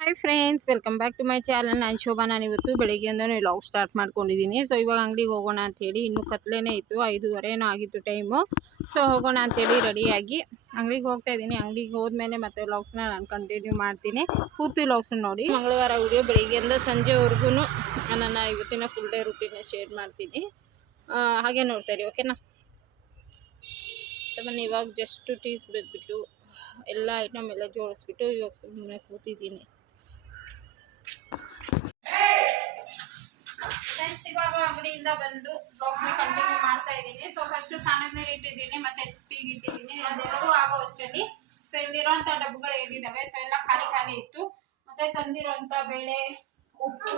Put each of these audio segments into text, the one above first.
Hi friends welcome back to my channel ನಾನು ಶೋಭಾ, ನಾನು ಇವತ್ತು ಬೆಳಿಗ್ಗೆಯಿಂದನೇ ಲಾಗ್ ಸ್ಟಾರ್ಟ್ ಮಾಡ್ಕೊಂಡಿದ್ದೀನಿ ಸೊ ಇವಾಗ ಅಂಗಡಿಗೆ ಹೋಗೋಣ ಅಂಥೇಳಿ ಇನ್ನೂ ಕತ್ಲೇನೇ ಇತ್ತು, ಐದೂವರೆನೂ ಆಗಿತ್ತು ಟೈಮು ಸೊ ಹೋಗೋಣ ಅಂಥೇಳಿ ರೆಡಿಯಾಗಿ ಅಂಗಡಿಗೆ ಹೋಗ್ತಾ ಇದ್ದೀನಿ ಅಂಗಡಿಗೆ ಹೋದ್ಮೇಲೆ ಮತ್ತೆ ಲಾಗ್ಸ್ನ ನಾನು ಕಂಟಿನ್ಯೂ ಮಾಡ್ತೀನಿ. ಪೂರ್ತಿ ಲಾಗ್ಸ್ನ ನೋಡಿ. ಮಂಗಳವಾರ ವಿಡಿಯೋ ಬೆಳಿಗ್ಗೆಯಿಂದ ಸಂಜೆವರೆಗೂ ನನ್ನ ಇವತ್ತಿನ ಫುಲ್ ಡೇ ರುಟೀನ ಶೇರ್ ಮಾಡ್ತೀನಿ. ಹಾಗೆ ನೋಡ್ತಾ ಇರಿ ಓಕೆನಾ ಸೊ ಬನ್ನಿ ಇವಾಗ ಜಸ್ಟ್ ಟೀ ಕುಡಿದ್ಬಿಟ್ಟು ಎಲ್ಲ ಐಟಮ್ ಎಲ್ಲ ಜೋಡಿಸ್ಬಿಟ್ಟು ಇವಾಗ ಸುಮ್ಮನೆ ಕೂತಿದ್ದೀನಿ. ಇವಾಗ ಅಂಗಡಿಯಿಂದ ಬಂದು ಕಂಟಿನ್ಯೂ ಮಾಡ್ತಾ ಇದ್ದೀನಿ. ಸೊ ಫಸ್ಟ್ ಸ್ನಾನದ ನೀರು ಇಟ್ಟಿದ್ದೀನಿ, ಮತ್ತೆ ಟೀಗೆ ಇಟ್ಟಿದ್ದೀನಿ. ಅದೆರಡು ಆಗೋ ಅಷ್ಟರಲ್ಲಿ ಸೊ ಇಲ್ಲಿರುವಂತ ಡಬ್ಬಗಳು ಏನಿದಾವೆ? ಸೊ ಎಲ್ಲ ಖಾಲಿ ಖಾಲಿ ಇತ್ತು. ಮತ್ತೆ ತಂದಿರುವಂತ ಬೇಳೆ, ಉಪ್ಪು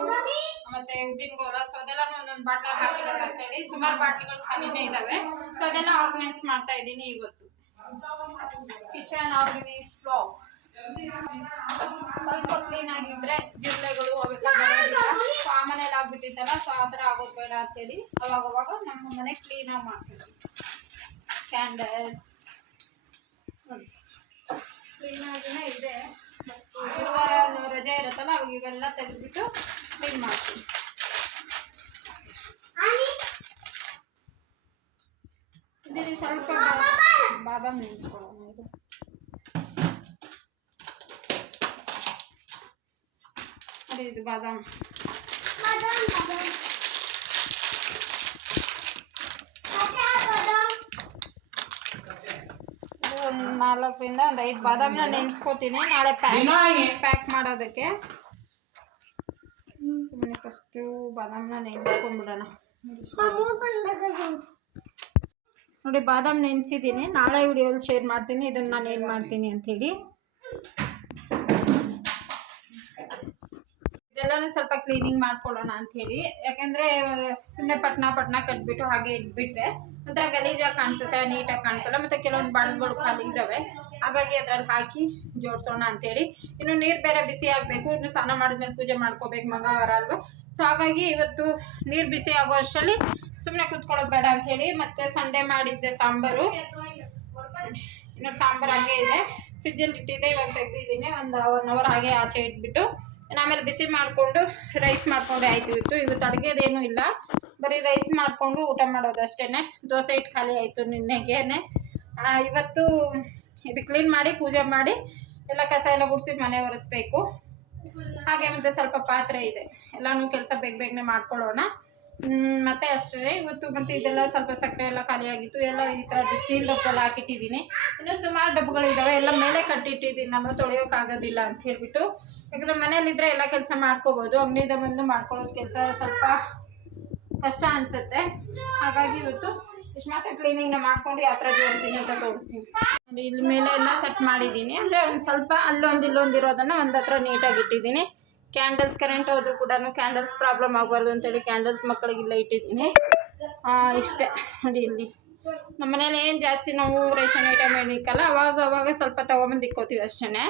ಮತ್ತೆ ಉದ್ದಿನ ಗೋರ. ಸೊ ಅದೆಲ್ಲ ಒಂದೊಂದು ಬಾಟ್ಲಲ್ಲಿ ಹಾಕಿರೋಣ ಅಂತೇಳಿ ಸುಮಾರು ಬಾಟ್ಲಿಗಳು ಖಾಲಿನೇ ಇದಾವೆ. ಸೊ ಅದೆಲ್ಲ ಆರ್ಗನೈಸ್ ಮಾಡ್ತಾ ಇದ್ದೀನಿ ಇವತ್ತು. ಕಿಚನ್ ಆರ್ಗನೈಸ್ ಫ್ಲಾಗ್ ಸ್ವಲ್ಪ ಕ್ಲೀನ್ ಆಗಿದ್ರೆ ಜಿರಳೆಗಳು ಅವೆಲ್ಲ ಸೊ ಆ ಮನೇಲಿ ಆಗ್ಬಿಟ್ಟಿತ್ತಲ್ಲ ಸೊ ಆ ಥರ ಆಗೋದು ಬೇಡ ಅಂತೇಳಿ ಅವಾಗ ಅವಾಗ ನಮ್ಮ ಮನೆ ಕ್ಲೀನಾಗಿ ಮಾಡ್ತೀವಿ. ಕ್ಯಾಂಡಲ್ಸ್ ನೋಡಿ. ಕ್ಲೀನಾಗಿನೇ ಇದೆ. ಗುರುವಾರ ರಜೆ ಇರುತ್ತಲ್ಲ, ಅವಾಗ ಇವೆಲ್ಲ ತೆಗೆದ್ಬಿಟ್ಟು ಕ್ಲೀನ್ ಮಾಡ್ತೀನಿ ಇದರಲ್ಲಿ ಸ್ವಲ್ಪ ಬಾ- ಬಾದಾಮ್ ನೆನೆಸ್ಕೊಳ್ಳೋಣ ಇದು ಅದೇ ಇದು ಬಾದಾಮ್ ಇದು ಒಂದು ನಾಲ್ಕರಿಂದ ಒಂದು ಐದು ಬಾದಾಮಿನ ನೆನೆಸ್ಕೋತೀನಿ ನಾಳೆ ಪ್ಯಾಕ್ ಪ್ಯಾಕ್ ಮಾಡೋದಕ್ಕೆ ಸುಮ್ಮನೆ ಫಸ್ಟು ಬಾದಾಮನ್ನ ನೆನೆಸ್ಕೊಂಡ್ಬಿಡೋಣ ನೋಡಿ, ಬಾದಾಮ್ ನೆನೆಸಿದ್ದೀನಿ. ನಾಳೆ ವಿಡಿಯೋಲಿ ಶೇರ್ ಮಾಡ್ತೀನಿ. ಇದನ್ನು ನಾನು ಏನು ಮಾಡ್ತೀನಿ ಅಂಥೇಳಿ ಇದೆಲ್ಲನೂ ಸ್ವಲ್ಪ ಕ್ಲೀನಿಂಗ್ ಮಾಡ್ಕೊಳ್ಳೋಣ ಅಂಥೇಳಿ ಯಾಕೆಂದರೆ ಸುಮ್ಮನೆ ಪಟ್ನ ಪಟ್ನ ಕಟ್ಬಿಟ್ಟು ಹಾಗೆ ಇಟ್ಬಿಟ್ರೆ ಒಂಥರ ಗಲೀಜಾಗಿ ಕಾಣಿಸುತ್ತೆ, ನೀಟಾಗಿ ಕಾಣಿಸಲ್ಲ. ಮತ್ತು ಕೆಲವೊಂದು ಬಣ್ಣಗಳು ಖಾಲಿ ಇದ್ದಾವೆ ಹಾಗಾಗಿ ಅದ್ರಲ್ಲಿ ಹಾಕಿ ಜೋಡಿಸೋಣ ಅಂತೇಳಿ. ಇನ್ನು ನೀರು ಬೇರೆ ಬಿಸಿ ಆಗಬೇಕು, ಇನ್ನು ಸ್ನಾನ ಮಾಡಿದ್ಮೇಲೆ ಪೂಜೆ ಮಾಡ್ಕೋಬೇಕು ಮಂಗಳವಾರ ಅಲ್ವಾ? ಸೊ ಹಾಗಾಗಿ ಇವತ್ತು ನೀರು ಬಿಸಿ ಆಗೋ ಅಷ್ಟರಲ್ಲಿ ಸುಮ್ಮನೆ ಕೂತ್ಕೊಳ್ಳೋದು ಬೇಡ ಅಂಥೇಳಿ ಮತ್ತು ಸಂಡೇ ಮಾಡಿದ್ದೆ ಸಾಂಬಾರು. ಇನ್ನು ಸಾಂಬಾರು ಹಾಗೆ ಇದೆ. ಫ್ರಿಜ್ಜಲ್ಲಿ ಇಟ್ಟಿದ್ದೆ, ಇವಾಗ ತೆಗೆದಿದ್ದೀನಿ. ಒಂದು ಒನ್ ಅವರ್ ಹಾಗೆ ಆಚೆ ಇಟ್ಬಿಟ್ಟು ಆಮೇಲೆ ಬಿಸಿ ಮಾಡಿಕೊಂಡು ರೈಸ್ ಮಾಡಿಕೊಂಡ್ರೆ ಆಯ್ತು ಇವತ್ತು. ಇವತ್ತು ಅಡುಗೆದೇನು ಇಲ್ಲ. ಬರೀ ರೈಸ್ ಮಾಡಿಕೊಂಡು ಊಟ ಮಾಡೋದು ಅಷ್ಟೇ ದೋಸೆ ಹಿಟ್ಟು ಖಾಲಿ ಆಯಿತು ನಿನ್ನೆಗೇನೆ. ಇವತ್ತು ಇದು ಕ್ಲೀನ್ ಮಾಡಿ, ಪೂಜೆ ಮಾಡಿ ಎಲ್ಲ ಕಸ ಎಲ್ಲ ಗುಡಿಸಿ ಮನೆ ಒರೆಸ್ಬೇಕು. ಹಾಗೆ ಮತ್ತೆ ಸ್ವಲ್ಪ ಪಾತ್ರೆ ಇದೆ. ಎಲ್ಲನೂ ಕೆಲಸ ಬೇಗ ಬೇಗನೆ ಮಾಡ್ಕೊಳ್ಳೋಣ. ಮತ್ತೆ ಅಷ್ಟೇ. ಇವತ್ತು ಮತ್ತೆ ಇದೆಲ್ಲ ಸ್ವಲ್ಪ ಸಕ್ಕರೆ ಎಲ್ಲ ಖಾಲಿಯಾಗಿತ್ತು ಎಲ್ಲ ಈ ಥರ ಸ್ಟೀಲ್ ಡಬ್ಬಲ್ಲಿ ಹಾಕಿಟ್ಟಿದ್ದೀನಿ. ಇನ್ನು ಸುಮಾರು ಡಬ್ಬಗಳಿದ್ದಾವೆ ಎಲ್ಲ ಮೇಲೆ ಕಟ್ಟಿಟ್ಟಿದ್ದೀನಿ. ನಾನು ತೊಳೆಯೋಕ್ಕಾಗೋದಿಲ್ಲ ಅಂತ ಹೇಳ್ಬಿಟ್ಟು. ಯಾಕಂದರೆ ಮನೇಲಿದ್ದರೆ ಎಲ್ಲ ಕೆಲಸ ಮಾಡ್ಕೋಬೋದು. ಅಂಗಡಿಯಿಂದ ಬಂದು ಮಾಡ್ಕೊಳ್ಳೋದು ಕೆಲಸ ಸ್ವಲ್ಪ ಕಷ್ಟ ಅನಿಸುತ್ತೆ. ಹಾಗಾಗಿ ಇವತ್ತು ಇಷ್ಟು ಮಾತ್ರ ಕ್ಲೀನಿಂಗ್ನ ಮಾಡ್ಕೊಂಡು ಯಾವ ಥರ ಜೋಡಿಸ್ತೀನಿ ಅಂತ ತೋರಿಸ್ತೀನಿ. ನೋಡಿ ಇಲ್ಲಿ ಮೇಲೆ ಎಲ್ಲ ಸೆಟ್ ಮಾಡಿದ್ದೀನಿ. ಅಂದರೆ ಒಂದು ಸ್ವಲ್ಪ ಅಲ್ಲೊಂದು ಇಲ್ಲೊಂದು ಇರೋದನ್ನು ಒಂದು ಹತ್ರ ನೀಟಾಗಿ ಇಟ್ಟಿದ್ದೀನಿ. ಕ್ಯಾಂಡಲ್ಸ್ ಕರೆಂಟ್ ಹೋದ್ರೂ ಕೂಡ ಕ್ಯಾಂಡಲ್ಸ್ ಪ್ರಾಬ್ಲಮ್ ಆಗಬಾರ್ದು ಅಂತೇಳಿ ಕ್ಯಾಂಡಲ್ಸ್ ಮಕ್ಕಳಿಗೆಲ್ಲ ಇಟ್ಟಿದ್ದೀನಿ. ಇಷ್ಟೇ. ನೋಡಿ ಇಲ್ಲಿ. ನಮ್ಮ ಮನೇಲಿ ಏನು ಜಾಸ್ತಿ ನಾವು ರೇಷನ್ ಐಟಮ್ ಏನಿಕ್ಕಲ್ಲ, ಅವಾಗ ಅವಾಗ ಸ್ವಲ್ಪ ತೊಗೊಂಬಂದು ಇಕ್ಕೋತೀವಿ ಅಷ್ಟೇ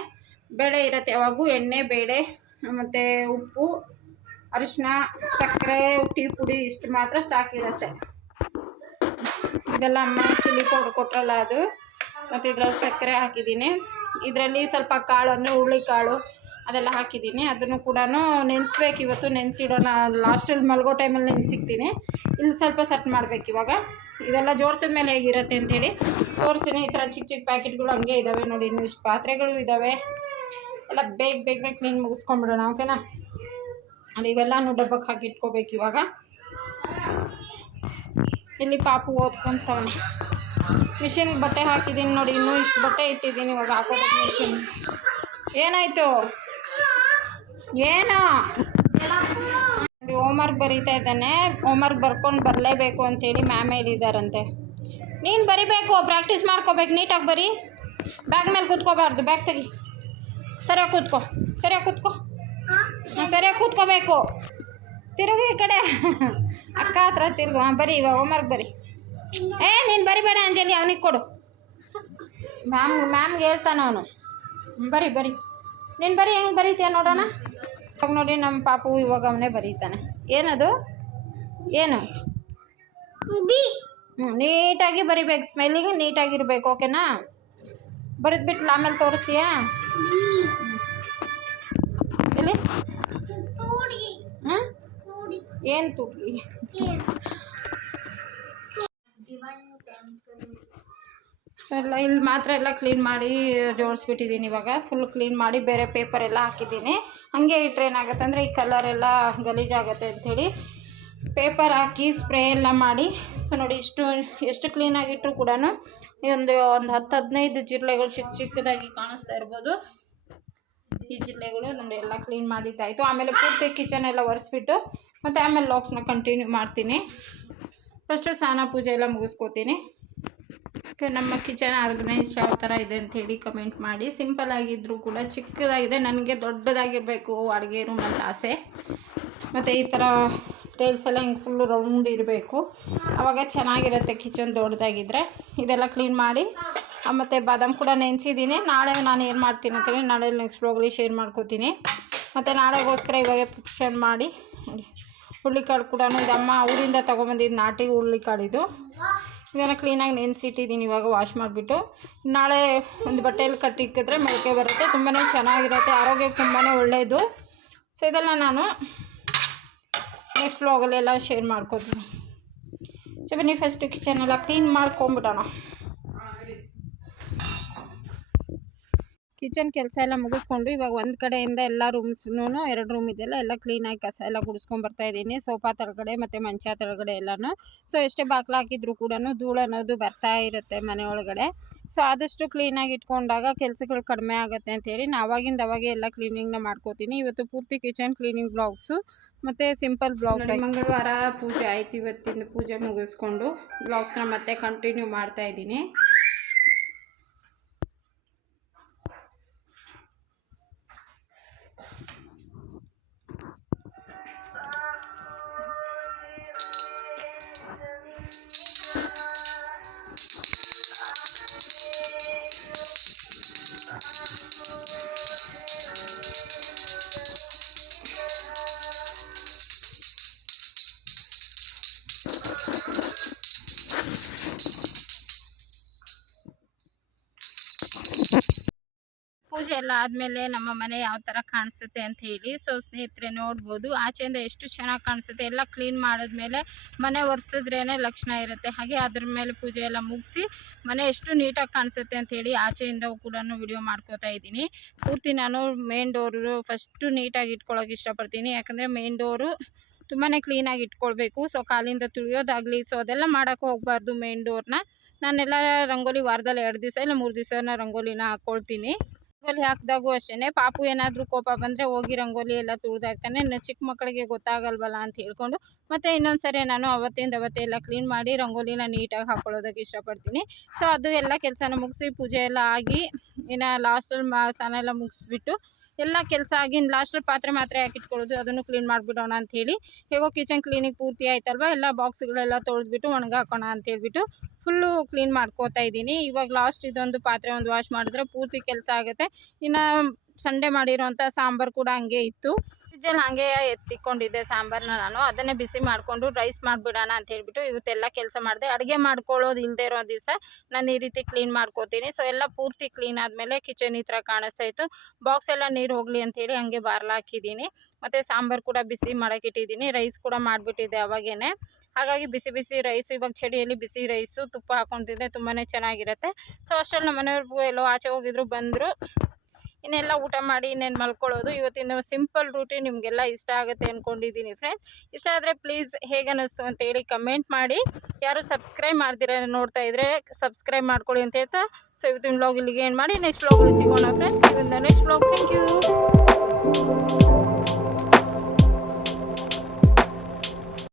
ಬೇಳೆ ಇರುತ್ತೆ ಯಾವಾಗೂ ಎಣ್ಣೆ, ಬೇಳೆ, ಮತ್ತು ಉಪ್ಪು ಅರಿಶಿನ ಸಕ್ಕರೆ ಟೀ ಪುಡಿ ಇಷ್ಟು ಮಾತ್ರ ಸ್ಟಾಕ್ ಇರುತ್ತೆ ಇದೆಲ್ಲ ಅಮ್ಮ ಚಿಲ್ಲಿ ಪೌಡ್ರ್ ಕೊಟ್ಟರಲ್ಲ ಅದು. ಮತ್ತು ಇದ್ರಲ್ಲಿ ಸಕ್ಕರೆ ಹಾಕಿದ್ದೀನಿ. ಇದರಲ್ಲಿ ಸ್ವಲ್ಪ ಕಾಳು, ಅಂದರೆ ಹುರುಳಿಕಾಳು ಅದೆಲ್ಲ ಹಾಕಿದ್ದೀನಿ. ಅದನ್ನು ಕೂಡ ನೆನೆಸ್ಬೇಕು ಇವತ್ತು. ನೆನೆಸಿಡೋಣ. ಲಾಸ್ಟಲ್ಲಿ ಮಲಗೋ ಟೈಮಲ್ಲಿ ನೆನೆಸಿಕ್ತೀನಿ. ಇಲ್ಲಿ ಸ್ವಲ್ಪ ಸಟ್ ಮಾಡಬೇಕು ಇವಾಗ. ಇವೆಲ್ಲ ಜೋಡಿಸಿದ ಮೇಲೆ ಹೇಗಿರುತ್ತೆ ಅಂತೇಳಿ ತೋರಿಸ್ತೀನಿ. ಈ ಥರ ಚಿಕ್ಕ ಚಿಕ್ಕ ಪ್ಯಾಕೆಟ್ಗಳು ಹಂಗೆ ಇದ್ದಾವೆ ನೋಡಿ. ಇನ್ನು ಇಷ್ಟು ಪಾತ್ರೆಗಳು ಇದ್ದಾವೆ. ಎಲ್ಲ ಬೇಗ ಬೇಗ ಬೇಗ ಕ್ಲೀನ್ ಮುಗಿಸ್ಕೊಂಬಿಡೋಣ, ಓಕೆನಾ? ಇವೆಲ್ಲನೂ ಡಬ್ಬಕ್ಕೆ ಹಾಕಿ ಇಟ್ಕೋಬೇಕು ಇವಾಗ. ಇಲ್ಲಿ ಪಾಪು ಓದ್ಕೊಂತವನೆ. ಮಿಷಿನ್ಗೆ ಬಟ್ಟೆ ಹಾಕಿದ್ದೀನಿ ನೋಡಿ, ಇನ್ನೂ ಇಷ್ಟು ಬಟ್ಟೆ ಇಟ್ಟಿದ್ದೀನಿ ಇವಾಗ ಹಾಕೋದಕ್ಕೆ ಮಿಷಿನ್. ಏನಾಯಿತು? ಏನು? ನೋಡಿ, ಹೋಮ್ವರ್ಕ್ ಬರೀತಾ ಇದ್ದಾನೆ. ಹೋಮ್ವರ್ಕ್ ಬರ್ಕೊಂಡು ಬರಲೇಬೇಕು ಅಂತೇಳಿ ಮ್ಯಾಮ್ ಹೇಳಿದಾರಂತೆ. ನೀನು ಬರಿಬೇಕು, ಪ್ರಾಕ್ಟೀಸ್ ಮಾಡ್ಕೋಬೇಕು, ನೀಟಾಗಿ ಬರಿ. ಬ್ಯಾಗ್ ಮೇಲೆ ಕೂತ್ಕೋಬಾರ್ದು, ಬ್ಯಾಗ್ ತೆಗಿ. ಸರಿಯಾಗಿ ಕೂತ್ಕೋ ಸರಿಯಾಗಿ ಕೂತ್ಕೋ. ಸರಿಯಾಗಿ ಕೂತ್ಕೋಬೇಕು. ತಿರುಗಿ ಈ ಕಡೆ. ಅಕ್ಕ ಹತ್ರ ತಿರ್ಗು ಹಾಂ ಬರೀ ಇವಾಗ ಹೋಮ್ವರ್ಕ್ ಬರಿ. ಏ ನೀನು ಬರಿಬೇಡ ಅಂಜಲಿ ಅವನಿಗೆ ಕೊಡು. ಮ್ಯಾಮ್ ಮ್ಯಾಮ್ಗೆ ಹೇಳ್ತಾನೆ ಅವನು. ಬರಿ ಬರಿ. ನೀನು ಬರಿ ಹೆಂಗೆ ಬರೀತೀಯ ನೋಡೋಣ? ಇವಾಗ ನೋಡಿ ನಮ್ಮ ಪಾಪು ಇವಾಗ ಅವನೇ ಬರೀತಾನೆ. ಏನದು? ಏನು? ಹ್ಞೂ ನೀಟಾಗಿ ಬರಿಬೇಕು ಸ್ಮೆಲ್ಲಿಗೆ ನೀಟಾಗಿರ್ಬೇಕು ಓಕೆನಾ? ಬರೆದ್ಬಿಟ್ಟು ಆಮೇಲೆ ತೋರಿಸ್ತೀಯಾ? ಎಲ್ಲಿ? ಹಾಂ ಏನು ತುಟ್ಲಿ? ಎಲ್ಲ, ಇಲ್ಲಿ ಮಾತ್ರ ಎಲ್ಲ ಕ್ಲೀನ್ ಮಾಡಿ ಜೋಡಿಸ್ಬಿಟ್ಟಿದ್ದೀನಿ ಇವಾಗ. ಫುಲ್ ಕ್ಲೀನ್ ಮಾಡಿ ಬೇರೆ ಪೇಪರ್ ಎಲ್ಲ ಹಾಕಿದ್ದೀನಿ. ಹಾಗೆ ಇಟ್ಟರೆ ಏನಾಗುತ್ತೆ ಅಂದರೆ ಈ ಕಲರ್ ಎಲ್ಲ ಗಲೀಜಾಗುತ್ತೆ ಅಂಥೇಳಿ. ಪೇಪರ್ ಹಾಕಿ ಸ್ಪ್ರೇ ಎಲ್ಲ ಮಾಡಿ. ಸೊ ನೋಡಿ, ಇಷ್ಟು, ಎಷ್ಟು ಕ್ಲೀನಾಗಿಟ್ಟರು ಕೂಡ ಒಂದು ಒಂದು ಹತ್ತು, ಹದಿನೈದು ಜಿರಳೆಗಳು ಚಿಕ್ಕ ಚಿಕ್ಕದಾಗಿ ಕಾಣಿಸ್ತಾ ಇರ್ಬೋದು. ಈ ಜಿರಳೆಗಳು ನೋಡಿ, ಎಲ್ಲ ಕ್ಲೀನ್ ಮಾಡಿದ್ದಾಯಿತು. ಆಮೇಲೆ ಪೂರ್ತಿ ಕಿಚನ್ ಎಲ್ಲ ಒರೆಸ್ಬಿಟ್ಟು ಮತ್ತು ಆಮೇಲೆ ಲಾಕ್ಸ್ನ ಕಂಟಿನ್ಯೂ ಮಾಡ್ತೀನಿ. ಫಸ್ಟು ಸ್ನಾನ ಪೂಜೆ ಎಲ್ಲ ಮುಗಿಸ್ಕೋತೀನಿ. ಓಕೆ ನಮ್ಮ ಕಿಚನ್ ಆರ್ಗನೈಸ್ ಯಾವ ಥರ ಇದೆ ಅಂಥೇಳಿ ಕಮೆಂಟ್ ಮಾಡಿ. ಸಿಂಪಲ್ ಆಗಿದ್ದರೂ ಕೂಡ ಚಿಕ್ಕದಾಗಿದೆ, ನನಗೆ ದೊಡ್ಡದಾಗಿರಬೇಕು ಅಡುಗೆ ರೂಮ್ ಅಂತ ಆಸೆ. ಮತ್ತು ಈ ಥರ ಟೈಲ್ಸ್ ಎಲ್ಲ ಹಿಂಗೆ ಫುಲ್ಲು ರೌಂಡ್ ಇರಬೇಕು. ಆವಾಗ ಚೆನ್ನಾಗಿರುತ್ತೆ ಕಿಚನ್ ದೊಡ್ಡದಾಗಿದ್ದರೆ ಇದೆಲ್ಲ ಕ್ಲೀನ್ ಮಾಡಿ ಮತ್ತು ಬಾದಾಮ್ ಕೂಡ ನೆನೆಸಿದ್ದೀನಿ. ನಾಳೆ ನಾನು ಏನು ಮಾಡ್ತೀನಿ ಅಂತೇಳಿ ನಾಳೆ ನೆಕ್ಸ್ಟ್ ಬ್ಲಾಗಲ್ಲಿ ಶೇರ್ ಮಾಡ್ಕೋತೀನಿ. ಮತ್ತು ನಾಳೆಗೋಸ್ಕರ ಇವಾಗ ಕಿಚನ್ ಮಾಡಿ. ನೋಡಿ. ಹುಳ್ಳಿಕಾಳು ಕೂಡ ಇದಮ್ಮ ಊರಿಂದ ತೊಗೊಂಬಂದಿದ್ದು ನಾಟಿ ಹುಳ್ಳಿಕಾಳಿದು ಇದನ್ನು ಕ್ಲೀನಾಗಿ ನೆನೆಸಿಟ್ಟಿದ್ದೀನಿ, ಇವಾಗ ವಾಶ್ ಮಾಡಿಬಿಟ್ಟು. ನಾಳೆ ಒಂದು ಬಟ್ಟೆಯಲ್ಲಿ ಕಟ್ಟಿಕ್ಕಿದ್ರೆ ಮೊಳಕೆ ಬರುತ್ತೆ. ತುಂಬಾ ಚೆನ್ನಾಗಿರುತ್ತೆ. ಆರೋಗ್ಯಕ್ಕೆ ತುಂಬಾ ಒಳ್ಳೆಯದು ಸೊ ಇದೆಲ್ಲ ನಾನು ನೆಕ್ಸ್ಟ್ ವ್ಲಾಗಲ್ಲೆಲ್ಲ ಶೇರ್ ಮಾಡ್ಕೊತೀನಿ. ಸೊ ಬನ್ನಿ ಫಸ್ಟು ಕಿಚನ್ ಎಲ್ಲ ಕ್ಲೀನ್ ಮಾಡ್ಕೊಂಬಿಡೋಣ. ಕಿಚನ್ ಕೆಲಸ ಎಲ್ಲ ಮುಗಿಸ್ಕೊಂಡು ಇವಾಗ ಒಂದು ಕಡೆಯಿಂದ ಎಲ್ಲ ರೂಮ್ಸ್ನೂ ಎರಡು ರೂಮ್ ಇದೆಲ್ಲ ಎಲ್ಲ ಕ್ಲೀನಾಗಿ ಕಸ ಎಲ್ಲ ಗುಡಿಸ್ಕೊಂಬರ್ತಾ ಇದ್ದೀನಿ. ಸೋಫಾ ತಳಗಡೆ ಮತ್ತು ಮಂಚ ತಳಗಡೆ ಎಲ್ಲನೂ. ಸೊ ಎಷ್ಟೇ ಬಾಗ್ಲು ಹಾಕಿದ್ರು ಕೂಡ ಧೂಳು ಅನ್ನೋದು ಬರ್ತಾ ಇರುತ್ತೆ ಮನೆ ಒಳಗಡೆ. ಸೊ ಆದಷ್ಟು ಕ್ಲೀನಾಗಿ ಇಟ್ಕೊಂಡಾಗ ಕೆಲಸಗಳು ಕಡಿಮೆ ಆಗುತ್ತೆ ಅಂತೇಳಿ ನಾನು ಅವಾಗಿಂದ ಅವಾಗೆ ಎಲ್ಲ ಕ್ಲೀನಿಂಗ್ನ ಮಾಡ್ಕೋತೀನಿ. ಇವತ್ತು ಪೂರ್ತಿ ಕಿಚನ್ ಕ್ಲೀನಿಂಗ್ ಬ್ಲಾಗ್ಸು ಮತ್ತು ಸಿಂಪಲ್ ಬ್ಲಾಗ್ಸ್ ಮಂಗಳವಾರ ಪೂಜೆ ಆಯ್ತು. ಇವತ್ತಿಂದ ಪೂಜೆ ಮುಗಿಸ್ಕೊಂಡು ಬ್ಲಾಗ್ಸ್ನ ಮತ್ತೆ ಕಂಟಿನ್ಯೂ ಮಾಡ್ತಾ ಪೂಜೆ ಎಲ್ಲ ಆದಮೇಲೆ ನಮ್ಮ ಮನೆ ಯಾವ ಥರ ಕಾಣಿಸುತ್ತೆ ಅಂತ ಹೇಳಿ ಸೊ ಸ್ನೇಹಿತರೆ ನೋಡ್ಬೋದು. ಆಚೆಯಿಂದ ಎಷ್ಟು ಚೆನ್ನಾಗಿ ಕಾಣಿಸುತ್ತೆ ಎಲ್ಲ ಕ್ಲೀನ್ ಮಾಡಿದ್ಮೇಲೆ ಮನೆ ಒರೆಸಿದ್ರೇ ಲಕ್ಷಣ ಇರುತ್ತೆ. ಹಾಗೆ ಅದ್ರ ಮೇಲೆ ಪೂಜೆ ಎಲ್ಲ ಮುಗಿಸಿ ಮನೆ ಎಷ್ಟು ನೀಟಾಗಿ ಕಾಣಿಸುತ್ತೆ ಅಂತ ಹೇಳಿ ಆಚೆಯಿಂದ ಕೂಡ ವಿಡಿಯೋ ಮಾಡ್ಕೋತಾ ಇದ್ದೀನಿ. ಪೂರ್ತಿ ನಾನು ಮೇನ್ ಡೋರು ಫಸ್ಟು ನೀಟಾಗಿ ಇಟ್ಕೊಳ್ಳೋಕೆ ಇಷ್ಟಪಡ್ತೀನಿ. ಯಾಕಂದರೆ ಮೇನ್ ಡೋರು ತುಂಬಾ ಕ್ಲೀನಾಗಿ ಇಟ್ಕೊಳ್ಬೇಕು. ಸೊ ಕಾಲಿಂದ ತುಳಿಯೋದಾಗಲಿ ಸೊ ಅದೆಲ್ಲ ಮಾಡೋಕ್ಕೆ ಹೋಗಬಾರ್ದು ಮೇನ್ ಡೋರ್ನ ನಾನೆಲ್ಲ ರಂಗೋಲಿ ವಾರದಲ್ಲಿ ಎರಡು ದಿವಸ ಇಲ್ಲ ಮೂರು ದಿವಸನ ರಂಗೋಲಿನ ಹಾಕ್ಕೊಳ್ತೀನಿ ರಂಗೋಲಿ ಹಾಕಿದಾಗೂ ಅಷ್ಟೇ ಪಾಪು ಏನಾದರೂ ಕೋಪ ಬಂದರೆ ಹೋಗಿ ರಂಗೋಲಿ ಎಲ್ಲ ತುಳಿದಾಕ್ತಾನೆ ಇನ್ನು ಚಿಕ್ಕ ಮಕ್ಕಳಿಗೆ ಗೊತ್ತಾಗಲ್ವಲ್ಲ ಅಂತ ಹೇಳ್ಕೊಂಡು. ಮತ್ತೆ ಇನ್ನೊಂದು ಸರಿ ನಾನು ಅವತ್ತಿಂದ ಅವತ್ತೇ ಎಲ್ಲ ಕ್ಲೀನ್ ಮಾಡಿ ರಂಗೋಲಿನ ನೀಟಾಗಿ ಹಾಕ್ಕೊಳ್ಳೋದಕ್ಕೆ ಇಷ್ಟಪಡ್ತೀನಿ. ಸೊ ಅದು ಎಲ್ಲ ಕೆಲಸನ ಮುಗಿಸಿ ಪೂಜೆ ಎಲ್ಲ ಆಗಿ, ಇನ್ನು ಲಾಸ್ಟಲ್ಲಿ ಸ್ನಾನ ಎಲ್ಲ ಮುಗಿಸ್ಬಿಟ್ಟು ಎಲ್ಲ ಕೆಲಸ ಆಗಿ ಲಾಸ್ಟ್ ಪಾತ್ರೆ ಮಾತ್ರ ಯಾಕೆ ಇಟ್ಕೊಳ್ಳೋದು ಅದನ್ನು ಕ್ಲೀನ್ ಮಾಡಿಬಿಡೋಣ ಹೇಳಿ, ಹೇಗೋ ಕಿಚನ್ ಕ್ಲೀನಿಂಗ್ ಪೂರ್ತಿ ಆಯ್ತಲ್ವ? ಎಲ್ಲ ಬಾಕ್ಸ್ಗಳೆಲ್ಲ ತೊಳೆದ್ಬಿಟ್ಟು ಒಣಗಾಕೋಣ ಅಂತೇಳ್ಬಿಟ್ಟು ಫುಲ್ಲು ಕ್ಲೀನ್ ಮಾಡ್ಕೋತಾ ಇದ್ದೀನಿ. ಇವಾಗ ಲಾಸ್ಟ್ ಇದೊಂದು ಪಾತ್ರೆ ಒಂದು ವಾಶ್ ಮಾಡಿದ್ರೆ ಪೂರ್ತಿ ಕೆಲಸ ಆಗುತ್ತೆ. ಇನ್ನು ಸಂಡೇ ಮಾಡಿರೋಂಥ ಸಾಂಬಾರು ಕೂಡ ಹಂಗೆ ಇತ್ತು. ಫ್ರಿಜ್ಜಲ್ಲಿ ಹಾಗೆ ಎತ್ತಿಕೊಂಡಿದ್ದೆ ಸಾಂಬಾರನ್ನ ನಾನು. ಅದನ್ನೇ ಬಿಸಿ ಮಾಡಿಕೊಂಡು ರೈಸ್ ಮಾಡಿಬಿಡೋಣ ಅಂತ ಹೇಳ್ಬಿಟ್ಟು ಇವತ್ತೆಲ್ಲ ಕೆಲಸ ಮಾಡಿದೆ. ಅಡುಗೆ ಮಾಡ್ಕೊಳ್ಳೋದು ಇಲ್ಲದೆ ಇರೋ ದಿವಸ ನಾನು ಈ ರೀತಿ ಕ್ಲೀನ್ ಮಾಡ್ಕೋತೀನಿ. ಸೊ ಎಲ್ಲ ಪೂರ್ತಿ ಕ್ಲೀನ್ ಆದಮೇಲೆ ಕಿಚನ್ ಈ ಥರ ಕಾಣಿಸ್ತಾ ಇತ್ತು. ಬಾಕ್ಸ್ ಎಲ್ಲ ನೀರು ಹೋಗಲಿ ಅಂಥೇಳಿ ಹಾಗೆ ಹಾಕಿದ್ದೀನಿ. ಮತ್ತು ಸಾಂಬಾರು ಕೂಡ ಬಿಸಿ ಮಾಡೋಕೆ ಇಟ್ಟಿದ್ದೀನಿ. ರೈಸ್ ಕೂಡ ಮಾಡಿಬಿಟ್ಟಿದ್ದೆ ಅವಾಗೇ ಹಾಗಾಗಿ ಬಿಸಿ ಬಿಸಿ ರೈಸ್, ಇವಾಗ ಚಳಿಯಲ್ಲಿ ಬಿಸಿ ರೈಸು ತುಪ್ಪ ಹಾಕ್ಕೊಂತಿದ್ದೆ ತುಂಬಾ ಚೆನ್ನಾಗಿರುತ್ತೆ. ಸೊ ಅಷ್ಟರಲ್ಲಿ ನಮ್ಮ ಮನೆಯವ್ರಿಗೂ ಎಲ್ಲೋ ಆಚೆ ಹೋಗಿದ್ರು ಬಂದರು. ಇನ್ನೆಲ್ಲ ಊಟ ಮಾಡಿ ಇನ್ನೇನು ಮಲ್ಕೊಳ್ಳೋದು? ಇವತ್ತಿನ ಸಿಂಪಲ್ ರೂಟೀನ್ ನಿಮಗೆಲ್ಲ ಇಷ್ಟ ಆಗುತ್ತೆ ಅಂದ್ಕೊಂಡಿದ್ದೀನಿ ಫ್ರೆಂಡ್ಸ್ ಇಷ್ಟ ಆದರೆ ಪ್ಲೀಸ್ ಹೇಗೆ ಅಂತ ಅಂತೇಳಿ ಕಮೆಂಟ್ ಮಾಡಿ. ಯಾರು ಸಬ್ಸ್ಕ್ರೈಬ್ ಮಾಡ್ದಿರ ನೋಡ್ತಾ ಇದ್ರೆ ಸಬ್ಸ್ಕ್ರೈಬ್ ಮಾಡ್ಕೊಳ್ಳಿ ಅಂತ ಹೇಳ್ತಾ. ಸೊ ಇವತ್ತಿನ ವ್ಲಾಗ್ ಇಲ್ಲಿಗೆ ಏನು ಮಾಡಿ. ನೆಕ್ಸ್ಟ್ ಬ್ಲಾಗ್ ಸಿಗೋಣ ಫ್ರೆಂಡ್ಸ್ ಇವತ್ತಿನ ನೆಕ್ಸ್ಟ್ ವ್ಲಾಗ್ ಥ್ಯಾಂಕ್ ಯು